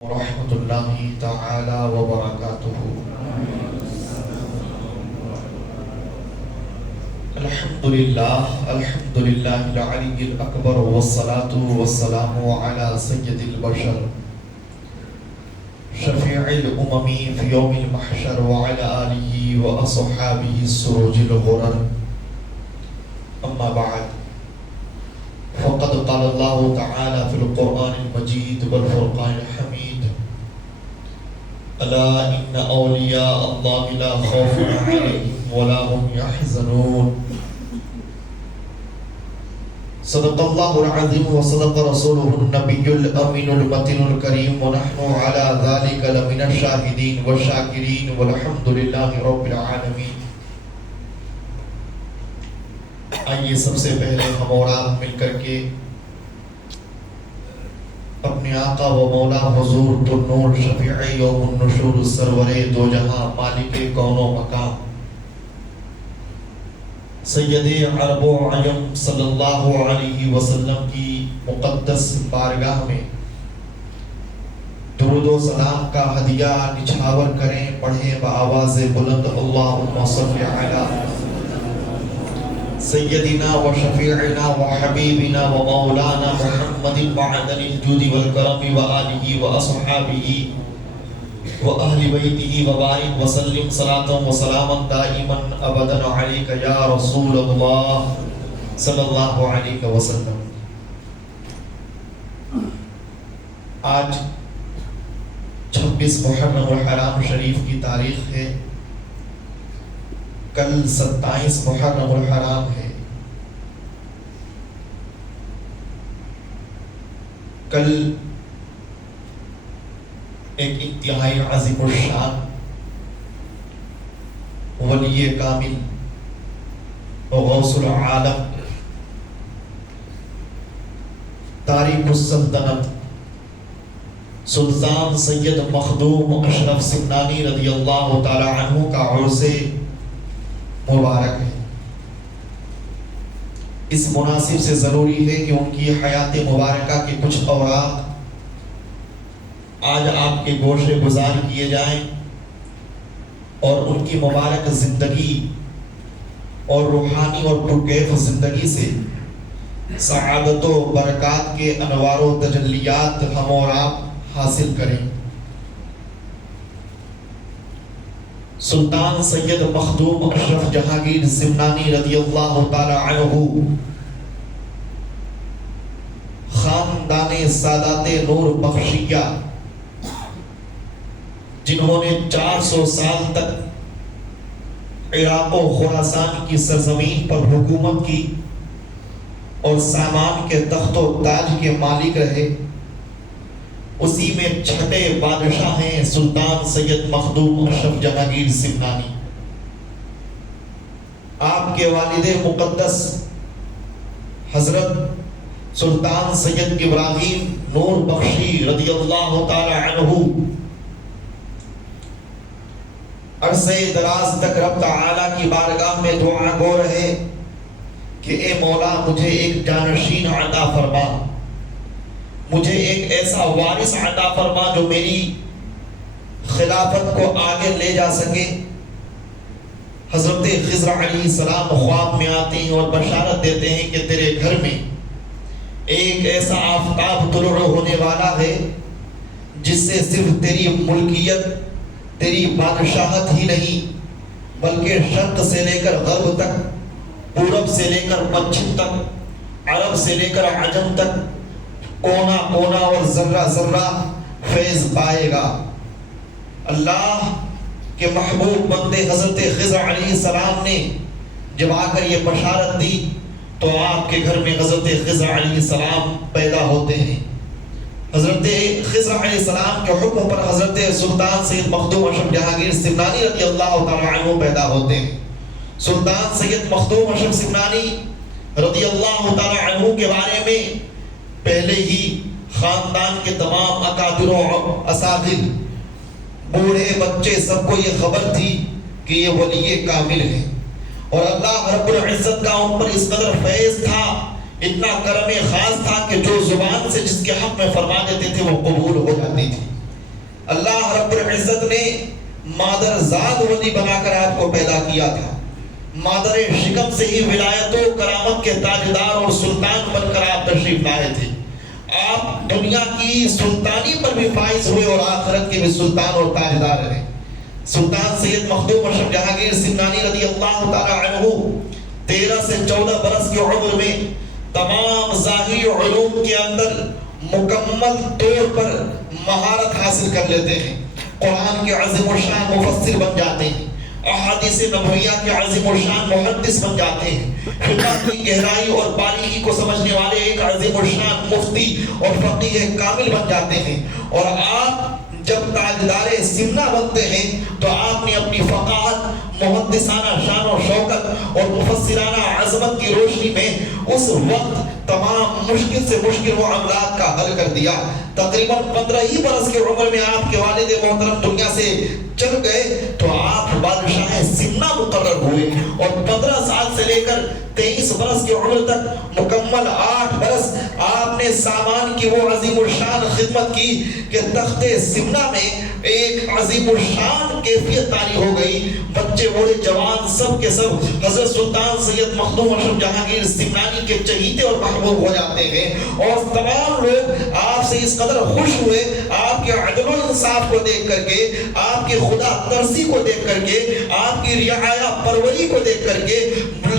ورحمۃ اللہ تعالی وبرکاتہ۔ الحمد للہ العلی الاکبر والصلاة والسلام علی سید البشر شفیع الامم فی یوم المحشر وعلی آلہ واصحابہ السروج الغرر، اما بعد فقد قال اللہ تعالی فی القرآن المجید والفرقان الحمید: الا ان اولیاء اللہ لا خوف علیہم ولا هم يحزنون۔ صدق اللہ العظیم وصدق رسولہ النبی الامین المتین الکریم، ونحن علی ذلک لمن الشاہدین والشاکرین والحمد للہ رب العالمین۔ آئیے سب سے پہلے ہم اور آپ مل کر کے اپنے آقا و مولا حضور تنور شفیع یوم النشور سرور دو جہاں مالک کون و مقام سید عرب و عجم صلی اللہ علیہ وسلم کی مقدس بارگاہ میں درود و سلام کا ہدیہ نچھاور کریں، پڑھیں بآواز بلند: اللہم صل علی سیدنا و شفیعنا و حبیبنا و مولانا محمد معدن الجود والکرم و آلہ و اصحابہ و اہل بیتہ و بارک وسلم صلاۃ و سلاما دائما ابدا علیک یا رسول اللہ صلی اللہ علیہ وسلم۔ آج 26 محرم الحرام شریف کی تاریخ ہے، کل 27 محرم الحرام ہے۔ کل ایک انتہائی عظیم الشان ولی کامل غوث العالم تاریخ السلطنت سلطان سید مخدوم اشرف سمنانی رضی اللہ تعالی عنہ کا عرس مبارک ہے۔ اس مناسب سے ضروری ہے کہ ان کی حیات مبارکہ کے کچھ اوراق آج آپ کے گوشے گزار کیے جائیں اور ان کی مبارک زندگی اور روحانی اور پرکیف زندگی سے سعادت و برکات کے انوار و تجلیات ہم اور آپ حاصل کریں۔ سلطان سید مخدوم اشرف جہانگیر سمنانی رضی اللہ تعالی عنہ خاندان سادات نور بخشیہ، جنہوں نے 400 سال تک عراق و خراسان کی سرزمین پر حکومت کی اور سامان کے تخت و تاج کے مالک رہے، اسی میں چھٹے بادشاہ ہیں سلطان سید مخدوم اشرف جہانگیر سمنانی۔ آپ کے والد مقدس حضرت سلطان سید ابراہیم نور بخشی رضی اللہ تعالی عنہ عرصے دراز تک رب تعالی کی بارگاہ میں دعا گو رہے کہ اے مولا مجھے ایک جانشین عطا فرما، مجھے ایک ایسا وارث عطا فرما جو میری خلافت کو آگے لے جا سکے۔ حضرت خضر علیہ السلام خواب میں آتے ہیں اور بشارت دیتے ہیں کہ تیرے گھر میں ایک ایسا آفتاب طلوع ہونے والا ہے جس سے صرف تیری ملکیت، تیری بادشاہت ہی نہیں بلکہ شرق سے لے کر غرب تک، پورب سے لے کر پچھم تک، عرب سے لے کر عجم تک کونا کونا اور ذرہ ذرہ فیض پائے گا۔ اللہ کے محبوب بندے حضرت خضر علیہ السلام نے جب آ کر یہ بشارت دی تو آپ کے گھر میں حضرت خضر علیہ السلام پیدا ہوتے ہیں۔ حضرت خضر علیہ السلام کے حکم پر حضرت سلطان سید مخدوم اشرف جہانگیر سمنانی رضی اللہ تعالی عنہ پیدا ہوتے ہیں۔ سلطان سید مخدوم اشرف سمنانی رضی اللہ تعالی عنہ کے بارے میں پہلے ہی خاندان کے تمام اکابر و اساتذہ، بوڑھے بچے سب کو یہ خبر تھی کہ یہ ولی کامل ہے، اور اللہ رب العزت کا ان پر اس قدر فیض تھا، اتنا کرم خاص تھا کہ جو زبان سے جس کے حق میں فرما دیتے تھے وہ قبول ہو جاتی تھی۔ اللہ رب العزت نے مادر زاد ولی بنا کر آپ کو پیدا کیا تھا. مادر شکم سے ہی ولایت و کرامت کے تاجدار اور سلطان بن کر آپ تشریف لائے تھے. آپ دنیا کی سلطانی پر بھی فائز ہوئے اور آخرت کے بھی سلطان اور تاجدار رہے. سلطان سید مخدوم اشرف جہانگیر سمنانی رضی اللہ تعالی عنہ 13 سے 14 برس کی عمر میں تمام ظاہری علوم کے اندر مکمل طور پر مہارت حاصل کر لیتے ہیں. قرآن کے عظیم الشان مفسر بن جاتے ہیں. احادیث نبویہ کے عظیم الشان محدث بن جاتے ہیں. فقہ کی گہرائی اور باریکی کو سمجھنے والے ایک عظیم الشان مفتی اور فقیہ کامل بن جاتے ہیں. اور آپ جب تاجدار سمنا بنتے ہیں تو آپ نے اپنی فقاہت، محدثانہ شان و شوکت اور مفسرانہ عظمت کی روشنی میں اس وقت تمام مشکل سے مشکل معاملات کا حل کر دیا. تقریباً 15 ہی برس کی عمر میں آپ کے والد محترم دنیا سے چل گئے تو آپ بادشاہ سمنا مقرر ہوئے اور 15 سال سے لے کر 23 برس کی عمر تک مکمل 8 برس آپ نے سامان کی وہ عظیم الشان خدمت کی کہ تخت سمنا میں ایک عظیم الشان کیفیت تاری ہو گئی. بچے بوڑھے جوان سب کے سب حضرت سلطان سید مخدوم اشرف جہانگیر سمنانی کے چہیتے اور محبوب ہو جاتے ہیں اور تمام لوگ آپ سے اس قدر خوش ہوئے آپ کے عدل و انصاف کو دیکھ کر کے، آپ کے خدا ترسی کو دیکھ کر کے، آپ کی رعایا پروری کو دیکھ کر کے،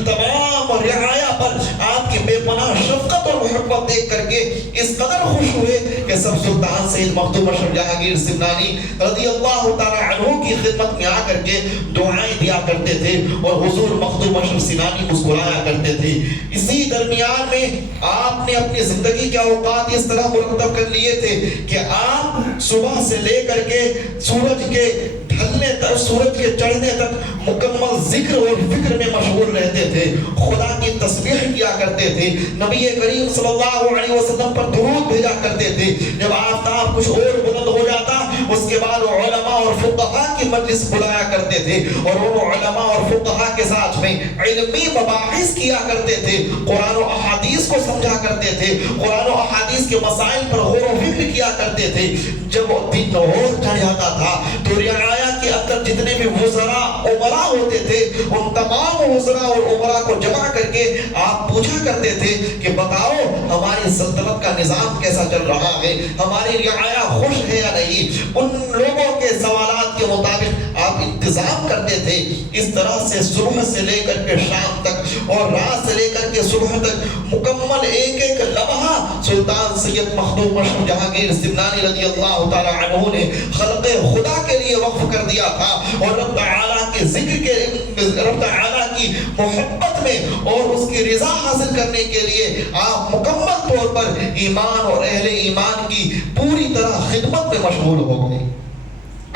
تمام رعایا پر آپ کی بے پناہ شفقت اور محبت دیکھ کر کے اس قدر خوش ہوئے کہ سب سلطان سید مخدوم اشرف جہانگیر سمنانی رضی اللہ تعالی عنہ کی خدمت میں آ کر کے دعائیں دیا کرتے تھے اور حضور مخدوم اشرف سمنانی مسکرایا کرتے تھے. اسی درمیان میں آپ نے اپنی زندگی کے اوقات اس طرح مرتب کر لیے تھے کہ آپ صبح سے لے کر کے سورج کے ڈھلنے تک، سورج کے چڑھنے تک مکمل ذکر اور فکر میں مشغول رہتے تھے. خدا کی تسبیح کیا کرتے تھے. نبی کریم صلی اللہ علیہ وسلم پر درود بھیجا کرتے تھے. جب آفتاب کچھ اور بلند ہو جاتا اس کے بعد علماء اور فقہاء کی مجلس بلایا کرتے تھے اور وہ علماء اور فقہاء کے ساتھ میں علمی مباحث کیا کرتے تھے. قرآن و احادیث کو سمجھا کرتے تھے. قرآن و احادیث کے مسائل پر غور و فکر کیا کرتے تھے. جب دن اور چڑھ جاتا تھا تو رعایا کے اندر جتنے بھی وزراء عمراء ہوتے تھے ان تمام وزراء اور عمراء کو جمع کر کے آپ پوچھا کرتے تھے کہ بتاؤ ہماری سلطنت کا نظام کیسا چل رہا ہے، ہماری رعایا خوش ہے یا نہیں. ان لوگوں کے سوالات کے مطابق آپ انتظام کرتے تھے. اس طرح سے صبح سے لے کر کے شام تک اور رات سے لے کر کے صبح تک مکمل ایک ایک لمحہ سلطان سید مخدوم اشرف جہانگیر سمنانی رضی اللہ تعالی عنہ نے خلق خدا کے لیے وقف کر دیا تھا اور رب تعالیٰ کے ذکر کے، رب تعالیٰ کی محبت میں اور اس کی رضا حاصل کرنے کے لیے آپ مکمل طور پر ایمان اور اہل ایمان کی پوری طرح خدمت میں مشغول ہو گئے.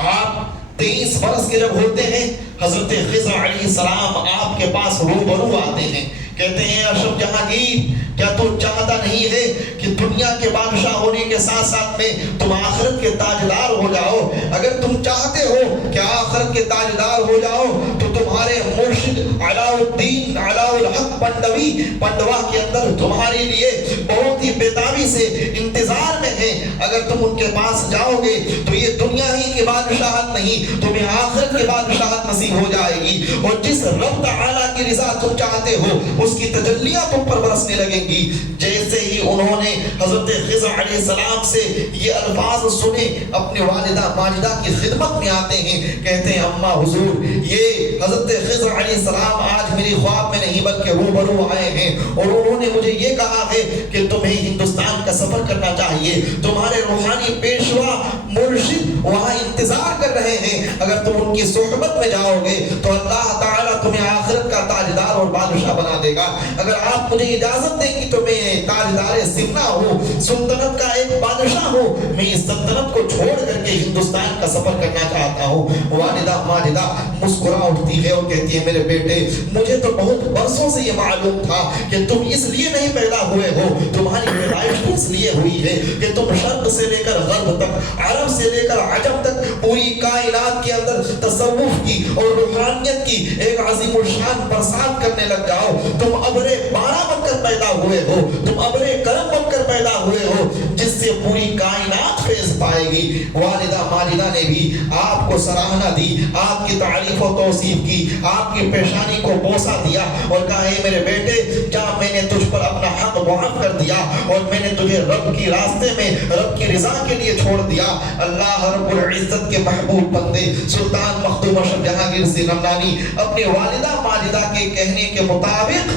آپ 23 برس کے جب ہوتے ہیں حضرت خضر علیہ السلام آپ کے پاس روبرو آتے ہیں. کہتے ہیں اشرف جہانگیر کیا تو چاہتا نہیں ہے کہ دنیا کے بادشاہ ہونے کے ساتھ ساتھ میں تم آخرت کے تاجدار ہو جاؤ؟ اگر تم چاہتے ہو کہ آخرت کے تاجدار ہو جاؤ تو تمہارے مرشد علاء الدین علاء الحق پنڈوا کے اندر تمہارے لیے بہت ہی بیتابی سے انتظار میں ہیں. اگر تم ان کے پاس جاؤ گے تو یہ دنیا ہی کی بادشاہت نہیں تمہیں آخرت کی بادشاہت نصیب ہو جائے گی اور جس رب تعالیٰ کی رضا تم چاہتے ہو اس کی تجلیاں تم پر برسنے لگیں گی. جیسے ہی انہوں نے حضرت خضر علیہ السلام سے یہ الفاظ سنے اپنی والدہ ماجدہ کی خدمت میں آتے ہیں. کہتے ہیں اماں حضور یہ حضرت خضر علیہ السلام آج میری خواب میں نہیں بلکہ روبرو آئے ہیں اور انہوں نے مجھے یہ کہا ہے کہ تمہیں ہندوستان کا سفر کرنا چاہیے. تمہارے روحانی پیشوا مرشد وہاں انتظار کر رہے ہیں. اگر تم ان کی صحبت میں جاؤ گے تو اللہ تعالیٰ تمہیں آخرت کا تاجدار اور بادشاہ بنا دے گا. اگر آپ مجھے اجازت دیں کہ تو میں تاجدار سمنا ہوں، سلطنت کا ایک بادشاہ ہوں، میں اس سلطنت کو چھوڑ کر کے ہندوستان کا سفر کرنا چاہتا ہوں. والدہ ماجدہ مسکرا اٹھتی ہے اور کہتی ہے میرے بیٹے مجھے تو بہت برسوں سے یہ معلوم تھا کہ تم اس لیے نہیں پیدا ہوئے ہو. تمہاری پیدائش اس لیے ہوئی ہے کہ تم شرق سے لے کر غرب تک، عرب سے لے کر عجم تک پوری کائنات کے اندر تصوف کی اور روحانیت کی ایک عظیم الشان برسات کرنے لگ جاؤ. تم ابر بارہ بن کر پیدا ہوئے ہو، تم ابر کرم بن کر پیدا ہوئے ہو جس سے پوری کائنات فیض پائے گی۔ والدہ ماجدہ نے بھی آپ کو سراہنا دی، آپ کی تعریف و توصیف کی، آپ کی پیشانی کو بوسہ دیا اور کہا اے میرے بیٹے جا، میں نے تجھ پر اپنا حق معاف کر دیا اور میں نے تجھے رب کی راستے میں رب کی رضا کے لیے چھوڑ دیا۔ اللہ رب العزت کے محبوب بندے سلطان مخدوم اشرف جہانگیر سمنانی اپنی والدہ ماجدہ کے کہنے کے مطابق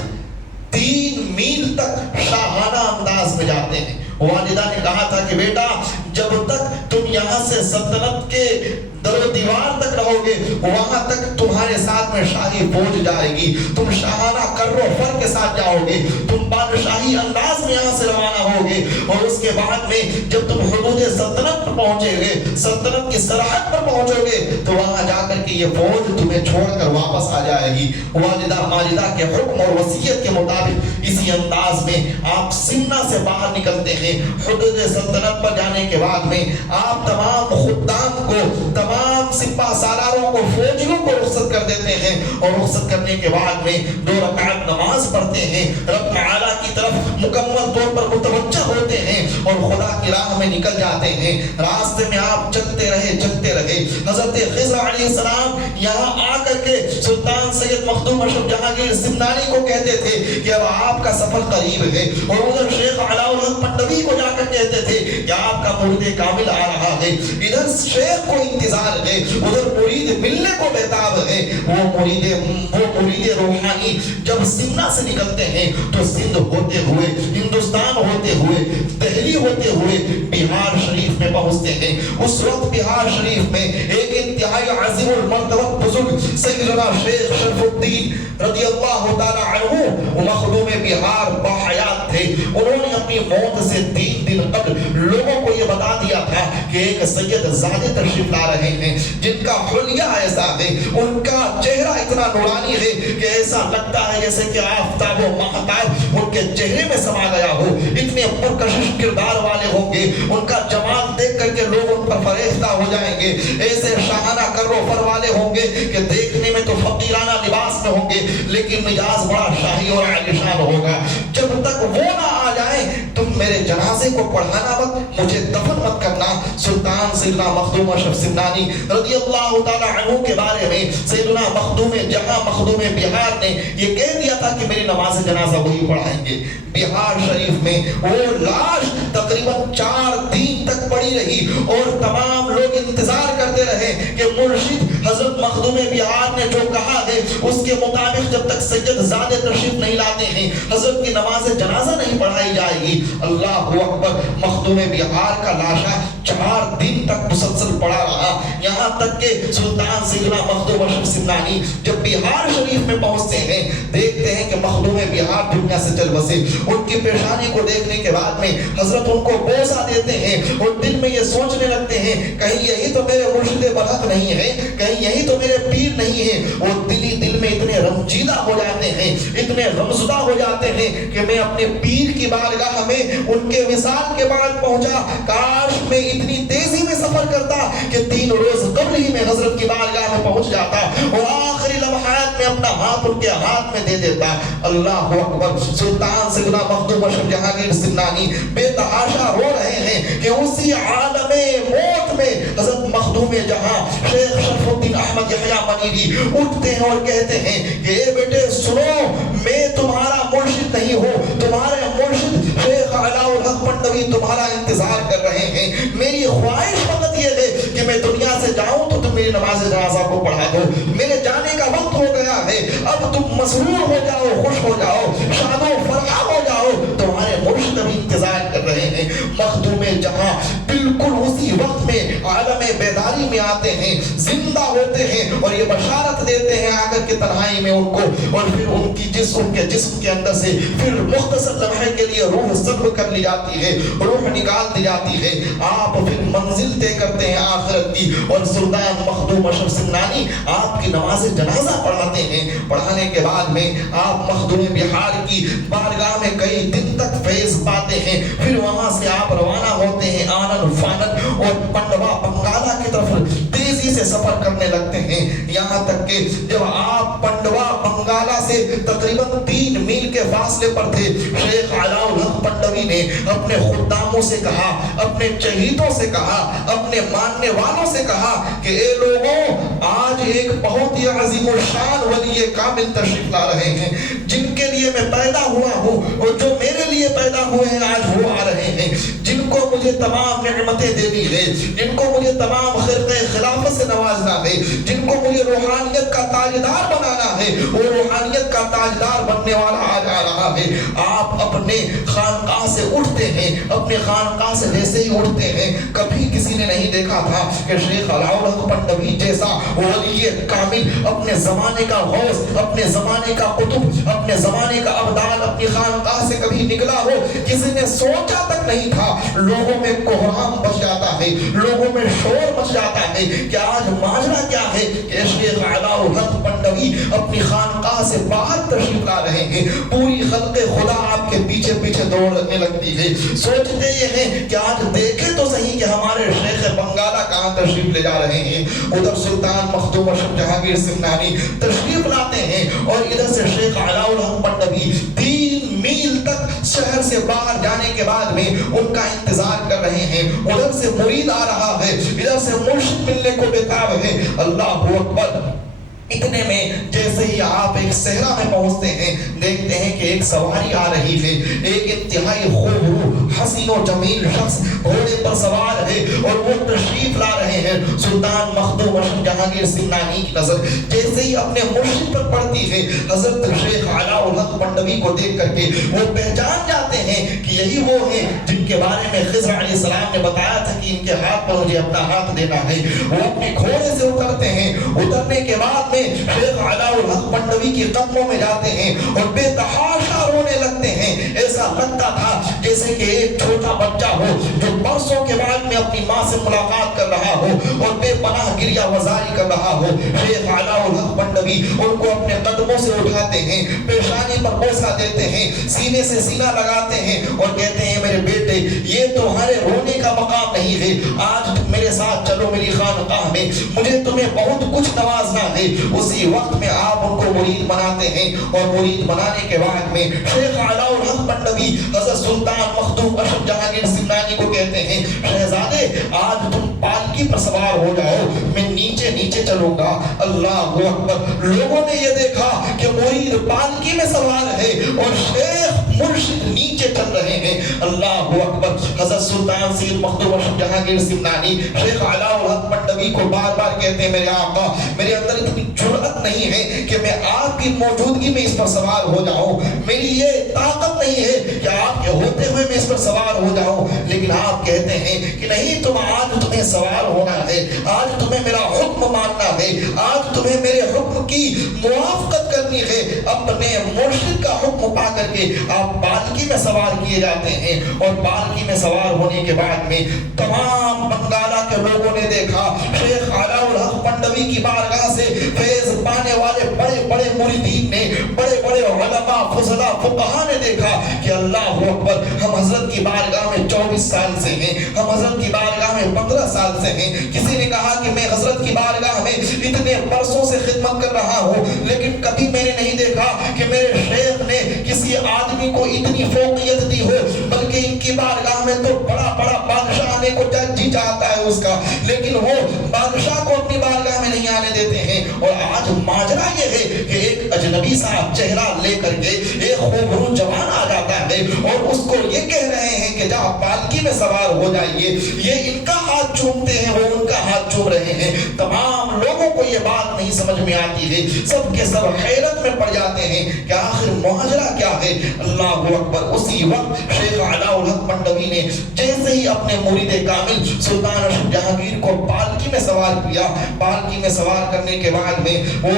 3 میل تک شاہانہ انداز میں جاتے ہیں۔ والدہ نے کہا تھا کہ بیٹا جب تک تم یہاں سے سلطنت کے در و دیوار تک رہو گے وہاں تک تمہارے ساتھ میں شاہی فوج جائے گی، تم شاہانہ کر و فر کے ساتھ جاؤ گے، تم بادشاہی انداز میں یہاں سے روانہ ہوگے اور اس کے بعد میں جب تم حدود سلطنت پر پہنچے گے، سلطنت کی سرحد پر پہنچو گے تو وہاں جا کر کے یہ فوج تمہیں چھوڑ کر واپس آ جائے گی۔ والدہ ماجدہ کے حکم اور وصیت کے مطابق اسی انداز میں آپ سمنا سے باہر نکلتے ہیں۔ حدود سلطنت پر جانے کے بعد میں آپ تمام خدام کو، تمام سپاہ سالاروں کو، فوجیوں کو رخصت کر دیتے ہیں اور رخصت کرنے کے بعد میں 2 رکعت نماز پڑھتے ہیں، رب تعالیٰ کی طرف مکمل طور پر متوجہ ہوتے ہیں اور خدا کی راہ میں نکل جاتے ہیں۔ راستے میں آپ چلتے رہے۔ حضرت خضر علیہ السلام یہاں آ کر کے سلطان سید مخدوم اشرف جہانگیر سمنانی کو کہتے تھے کہ اب آپ کا سفر قریب ہے، اور ادھر شیخ علاء الحق پنڈوی کو جا کر کہتے تھے کہ آپ کا مرید کامل آ رہا ہے۔ ادھر شیخ کو انتظار ہے، ادھر مرید ملنے کو بہتاب ہے۔ وہ مرید روحانی جب سمنا سے نکلتے ہیں تو سندھ ہوتے ہوئے، ہندوستان ہوتے ہوئے، دہلی ہوتے ہوئے بہار شریف میں پہنچتے ہیں۔ اس وقت بہار شریف میں ایک انتہائی عظیم المرتبہ بزرگ سیدنا شیخ شرف الدین رضی اللہ تعالی عنہ مخدوم بہار باحیات تھے۔ انہوں نے اپنی موت سے 3 دن قبل لوگوں کو یہ بتا دیا تھا کہ ایک سید زادے تشریف لا رہے ہیں جن کا حلیہ ایسا ہے، ان کا چہرہ اتنا نورانی ہے کہ ایسا لگتا ہے جیسے کہ آفتاب و مہتاب ان کے چہرے میں سما گیا ہو، اتنے پرکشش کردار والے ہوں گے، ان کا جمال دیکھ کر کے لوگ ان پر فریفتہ ہو جائیں گے، ایسے شاہانہ کر و فر والے ہوں گے کہ دیکھنے میں تو فقیرانہ لباس میں ہوں گے لیکن مزاج بڑا شاہی اور عالیشان ہوگا۔ جب تک وہ نہ آ جائیں تم میرے جنازے کو پڑھانا مت، مجھے دفن مت کرنا۔ سلطان سیدنا مخدوم اشرف سمنانی رضی اللہ تعالی عنہ کے بارے میں سیدنا مخدوم جہاں مخدوم بہار نے یہ کہہ دیا تھا کہ میری نماز جنازہ وہی پڑھائیں گے۔ بہار شریف میں وہ لاش تقریباً 4 دن تک پڑی رہی اور تمام لوگ انتظار کرتے رہے کہ مرشد حضرت مخدوم بہار نے جو کہا ہے اس کے مطابق جب تک سید زادے تشریف نہیں لاتے ہیں حضرت کی نماز جنازہ نہیں پڑھائی جائے گی۔ اللہ اکبر، مخدوم بہار کا لاشا 4 دن تک مسلسل پڑا رہا، یہاں تک کہ سلطان سیدنا مخدوم اشرف سمنانی جب بہار شریف میں پہنچتے ہیں دیکھتے ہیں کہ مخدوم بہار دنیا سے چل بسے۔ ان کی پیشانی کو دیکھنے کے بعد میں حضرت ان کو بوسہ دیتے ہیں اور دل میں یہ سوچنے لگتے ہیں کہیں یہی تو میرے مرشد برحق نہیں ہے، کہیں یہی تو میرے پیر نہیں ہے۔ وہ دل میں اتنے رنجیدہ ہو جاتے ہیں، اتنے غمزدہ ہو جاتے ہیں کہ میں اپنے پیر کی بارگاہ میں ان کے وصال کے بعد پہنچا، کاش میں اتنی تیزی میں سفر کرتا کہ 3 روز قبل ہی میں حضرت کی بارگاہ میں پہنچ جاتا اور آخری لمحات میں اپنا ہاتھ ان کے ہاتھ میں دے دیتا۔ اللہ اکبر، سلطان سیدنا مخدوم اشرف جہانگیر سمنانی بے تحاشا رو رہے ہیں کہ اسی عالم موت میں حضرت مخدوم جہاں شیخ شرف الدین احمد یحییٰ منیری اٹھتے ہیں اور کہتے ہیں کہ اے بیٹے سنو، میں تمہارا مرشد نہیں ہوں، تمہارے مرشد شیخ علاء الحق پنڈوی تمہارا انتظار کر رہے ہیں۔ میری خواہش فقط یہ ہے کہ میں دنیا سے جاؤں تو تم میری نماز جنازہ کو پڑھا دو، میرے جانے کا وقت ہو گیا ہے، اب تم مسرور ہو جاؤ، خوش ہو جاؤ، شاد و فرحا ہو جاؤ، تمہارے مرشد ابھی انتظار کر رہے ہیں۔ مخدوم جہاں بالکل اسی وقت میں عالم بیداری میں آتے ہیں، زندہ ہوتے ہیں اور یہ بشارت دیتے ہیں آ کر کے تنہائی میں ان کو، اور پھر ان کی جسم کے اندر سے پھر مختصر لمحے کے لیے روح سلب کر لی جاتی ہے، روح نکال دی جاتی ہے۔ آپ پھر منزل طے کرتے ہیں آخرت کی، اور سلطان مخدوم اشرف سمنانی آپ کی نماز جنازہ پڑھاتے ہیں۔ پڑھانے کے بعد میں آپ مخدوم بہار کی بارگاہ میں کئی دن تک فیض پاتے ہیں، پھر وہاں سے آپ روانہ ہوتے ہیں آنن فانن اور پنڈوا بنگالہ کی طرف تیزی سے سفر کرنے لگتے ہیں، یہاں تک کہ جب آپ پنڈوا بنگالہ سے تقریباً 3 میل کے فاصلے پر تھے، شیخ علاء الحق پنڈوی نے اپنے خداموں سے کہا، اپنے چہیتوں سے کہا، اپنے ماننے والوں سے کہا کہ اے لوگوں، آج ایک بہت ہی عظیم الشان ولی کامل تشریف لا رہے ہیں، جن کے لیے میں پیدا ہوا ہوں اور جو میرے لیے پیدا ہوئے ہیں آج وہ آ رہے ہیں، جن کو مجھے تمام نعمتیں دینی ہے، جن کو مجھے تمام خرقہ خلافت سے نوازنا ہے، جن کو مجھے روحانیت کا تاجدار بنانا ہے، وہ روحانیت کا تاجدار بننے والا آج آ رہا ہے۔ آپ اپنے خانقاہ سے اٹھتے ہیں، اپنے خانقاہ سے جیسے ہی اٹھتے ہیں، کبھی کسی نے نہیں دیکھا تھا کہ شیخ علاء الحق پنڈوی جیسا ولی کامل، اپنے زمانے کا غوث، اپنے زمانے کا قطب، اپنے زمانے کا ابدال اپنی خانقاہ سے کبھی نکلا ہو، کسی نے سوچا تک نہیں تھا۔ لوگوں میں کوہرام مچ جاتا ہے، لوگوں میں شور مچ جاتا ہے کہ آج ماجرا کیا ہے کہ شیخ علاء الحق پنڈوی اپنی خانقاہ سے باہر تشریف لا رہے ہیں، پوری خلق خدا آپ کے پیچھے پیچھے دوڑنے لگتی ہے، سوچتے یہ ہیں کہ آج دیکھیں تو صحیح کہ ہمارے شیخ بنگالہ کہاں تشریف لے جا رہے ہیں۔ ادھر سلطان مخدوم اشرف جہانگیر سمنانی تشریف لاتے ہیں اور ادھر سے شیخ علاء الحق پنڈوی 3 میل تک شہر سے باہر جانے کے بعد میں ان کا انتظار کر رہے ہیں۔ ادھر سے مرید آ رہا ہے، ادھر سے مرشد ملنے کو بےتاب ہے۔ اللہ اکبر! اتنے میں جیسے ہی آپ ایک صحرا میں پہنچتے ہیں، دیکھتے ہیں کہ ایک سواری آ رہی ہے، ایک انتہائی خوبرو حسین و جمیل شخص گھوڑے پر سوار ہے اور وہ تشریف لا رہے ہیں۔ سلطان مخدوم اشرف جہانگیر سمنانی کی نظر جیسے ہی اپنے مرشد پر پڑتی ہے، حضرت شیخ علاء الحق پنڈوی کو دیکھ کر کے وہ پہچان جاتے ہیں کہ یہی وہ ہیں جن کے بارے میں خضر علیہ السلام نے بتایا تھا کہ ان کے ہاتھ پر مجھے اپنا ہاتھ دینا ہے۔ وہ اپنے گھوڑے سے اترتے ہیں، اترنے کے بعد شیخ علاء الحق پنڈوی کی قدموں میں جاتے ہیں اور بے تحاشا رونے لگتے ہیں۔ ایسا لگتا تھا جیسے کہ ایک چھوٹا بچہ ہو جو برسوں کے بعد میں اپنی ماں سے ملاقات کر رہا ہو اور بے پناہ گریہ وزاری کر رہا ہو۔ شیخ علاء الحق پنڈوی ان کو اپنے قدموں سے اٹھاتے ہیں، پیشانی پر بوسہ دیتے ہیں، سینے سے سینہ لگاتے ہیں اور کہتے ہیں میرے بیٹے، یہ تمہارے رونے کا مقام نہیں ہے، آج تم میرے ساتھ چلو میری خانقاہ میں، مجھے تمہیں بہت کچھ نوازنا ہے۔ اسی وقت میں آپ ان کو مرید بناتے ہیں اور مرید بنانے کے بعد میں شیخ علاء الحق پنڈوی حضرت سلطان مخدوم اشرف جہانگیر سمنانی کو کہتے ہیں شہزادے آج تم پالکی پر سوار ہو جاؤ، میں نیچے نیچے چلوں گا۔ اللہ اکبر! لوگوں نے یہ دیکھا کہ مرید پالکی میں سوار ہے اور شیخ مرشد نیچے چل رہے ہیں۔ اللہ اکبر! حضرت سلطان سید مخدوم اشرف جہانگیر سمنانی شیخ علاء الحق پنڈوی کو بار بار کہتے ہیں میرے آقا، میرے اندر اتنی جرأت نہیں ہے کہ میں آپ کی موجودگی میں اس پر سوار ہو جاؤں، میری یہ طاقت نہیں ہے کہ آپ کے ہوتے ہوئے میں اس پر سوار ہو جاؤں، لیکن آپ کہتے ہیں کہ نہیں، تم آج تمہیں سوار ہونا ہے، آج تمہیں میرا حکم ماننا ہے، آج تمہیں میرے حکم کی موافقت کرنی ہے۔ اپنے مرشد کا حکم پا کر کے آپ پالکی میں سوار کیے جاتے ہیں اور پالکی میں سوار ہونے کے بعد میں تمام بنگالہ کے لوگوں نے دیکھا شیخ علاء الحق پنڈوی کی بارگاہ سے فیض پانے والے بڑے بڑے مریدین نے، بڑے بڑے علماء فضلاء فقہاء نے دیکھا کہ اللہ اکبر، ہم حضرت کی بارگاہ میں 24 سال سے ہیں، ہم حضرت کی بارگاہ میں 15 سال سے ہیں۔ کسی نے کہا کہ میں حضرت کی بارگاہ میں اتنے برسوں سے خدمت کر رہا ہوں، لیکن کبھی میں نے نہیں دیکھا کہ میرے شیخ نے کسی آدمی کو اتنی فوقیت دی ہو، بلکہ ان کی بارگاہ میں تو بڑا بڑا بادشاہ آنے کو جی چاہتا ہے اس کا، لیکن وہ بادشاہ کو اپنی بارگاہ میں نہیں آنے دیتے ہیں۔ اور آج ماجرا یہ ہے کہ ایک اجنبی سا چہرہ لے کر کے ایک خوبرو جوان آ جاتا ہے اور اس کو یہ کہہ رہے ہیں کہ جہاں پالکی میں سوار ہو جائیے، یہ ان کا ہاتھ چومتے ہیں، وہ ان کا ہاتھ چوم رہے ہیں۔ تمام لوگوں کو یہ بات نہیں سمجھ میں آتی ہے، سب کے سب حیرت میں پڑ جاتے ہیں کہ آخر ماجرا کیا ہے۔ اللہ اکبر! اسی وقت شیخ علاء الحق پنڈوی نے جیسے ہی اپنے مرید کامل سلطان اشرف جہانگیر کو پالکی میں سوار کیا، پالکی میں سوار کرنے کے بعد میں وہ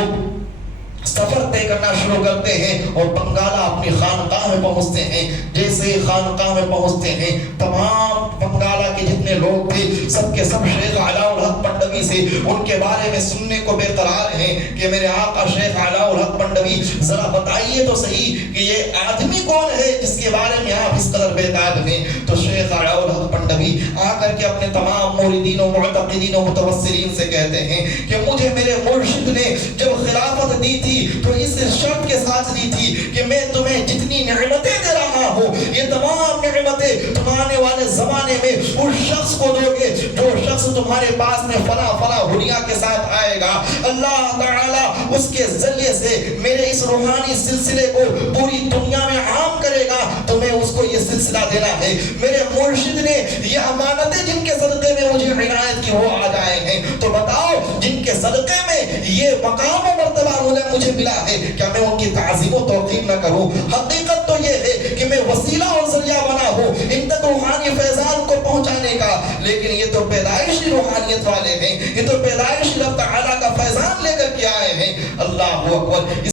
سفر طے کرنا شروع کرتے ہیں اور بنگالہ اپنی خانقاہ میں پہنچتے ہیں۔ جیسے ہی خانقاہ میں پہنچتے ہیں، تمام بنگالہ کے جتنے لوگ تھے سب کے سب شیخ علاء الحق پنڈوی پنڈوی سے ان کے بارے میں سننے کو بے قرار ہیں کہ میرے آقا شیخ علاء الحق پنڈوی ذرا بتائیے تو صحیح کہ یہ آدمی کون ہے جس کے بارے میں آپ اس قدر بےتاب ہیں. تو شیخ علاء الحق پنڈوی آ کر کے اپنے تمام موردین و معتقدین و متوسلین سے کہتے ہیں کہ مجھے میرے مرشد نے جب خلافت دی تھی تو اس شرط کے ساتھ دی تھی کہ میں تمہیں جتنی نعمتیں دے رہا ہوں یہ تمام نعمتیں تم آنے والے زمانے میں اس شخص کو دو گے جو شخص تمہارے پاس میں فلاں فلاں ہنیا کے ساتھ آئے گا. اللہ تعالیٰ اس کے ذریعے سے میرے اس روحانی سلسلے کو پوری دنیا میں عام کرے گا تو میں اس کو یہ سلسلہ دینا ہے. میرے مرشد نے یہ امانتیں جن کے صدقے میں مجھے عنایت کی وہ آ جائے ہیں تو بتاؤ جن کے صدقے میں یہ مقام و مرتبہ انہیں مجھے ملا ہے کیا میں ان کی تعظیم و توقیر نہ کروں؟ حقیقت تو یہ ہے کہ میں وسیلہ اور ذریعہ بنا ہوں ان تک روحانی فیضان کو پہنچانے کا، لیکن یہ تو پیدائشی روحانیت والے ہیں، یہ تو پیدائشی رب تعالیٰ کا فیضان لے کر کے آئے ہیں. اللہ اکبر.